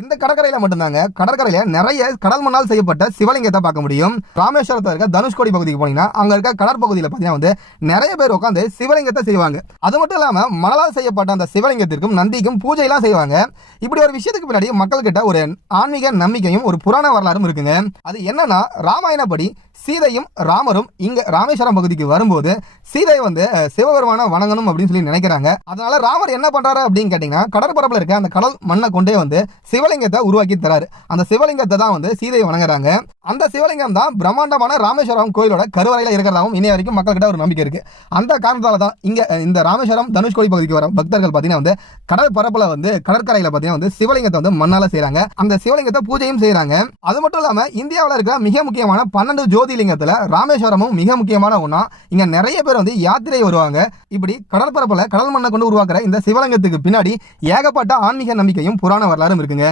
இந்த கடற்கரையில மட்டும்தாங்க கடற்கரையில நிறைய கடல் மண்ணால் செய்யப்பட்ட சிவலிங்கத்தை பார்க்க முடியும். ராமேஸ்வரத்தில் இருக்க தனுஷ்கோடி பகுதிக்கு போனீங்கன்னா அங்க இருக்க கடற்பகுதியில் பார்த்தீங்கன்னா வந்து நிறைய பேர் உட்காந்து சிவலிங்கத்தை செய்வாங்க. அது மட்டும் இல்லாம மணலால் செய்யப்பட்ட அந்த சிவலிங்கத்திற்கும் நந்திக்கும் பூஜை எல்லாம் செய்வாங்க. இப்படி ஒரு விஷயத்துக்கு பின்னாடி மக்கள் கிட்ட ஒரு ஆன்மீக நம்பிக்கையும் ஒரு புராண வரலாறும் இருக்குங்க. அது என்னன்னா, ராமாயணப்படி சீதையும் ராமரும் இங்க ராமேஸ்வரம் பகுதிக்கு வரும்போது சீதை வந்து சிவபெருமான வணங்கணும் அப்படின்னு சொல்லி நினைக்கிறாங்க. அதனால ராமர் என்ன பண்றாரு அப்படின்னு கேட்டீங்கன்னா, கடற்பரப்புல இருக்க அந்த கடல் மண்ணை கொண்டே வந்து சிவலிங்கத்தை உருவாக்கி தராரு. அந்த சிவலிங்கத்தை தான் வந்து சீதையை வணங்குறாங்க. அந்த சிவலிங்கம் தான் பிரம்மாண்டமான ராமேஸ்வரம் கோயிலோட கருவறையில இருக்கிறதாகவும் இன்னைய வரைக்கும் மக்கள் கிட்ட ஒரு நம்பிக்கை இருக்கு. அந்த காரணத்தால தான் இங்க இந்த ராமேஸ்வரம் தனுஷ்கோடி பகுதிக்கு வர பக்தர்கள் பார்த்தீங்கன்னா வந்து கடற்பரப்புல வந்து கடற்கரையில பார்த்தீங்கன்னா வந்து சிவலிங்கத்தை வந்து மண்ணால செய்யறாங்க. அந்த சிவலிங்கத்தை பூஜையும் செய்யறாங்க. அது மட்டும் இல்லாம இந்தியாவில் இருக்கிற மிக முக்கியமான 12 ஜோதிலிங்கத்துல ராமேஸ்வரமும் மிக முக்கியமான ஒண்ணா. இங்க நிறைய பேர் வந்து யாத்திரை வருவாங்க. இப்படி கடற்பரப்புல கடல் மண்ணை கொண்டு உருவாக்குற இந்த சிவலிங்கத்துக்கு பின்னாடி ஏகப்பட்ட ஆன்மீக நம்பிக்கையும் புராண வரலாறும் இருக்குங்க.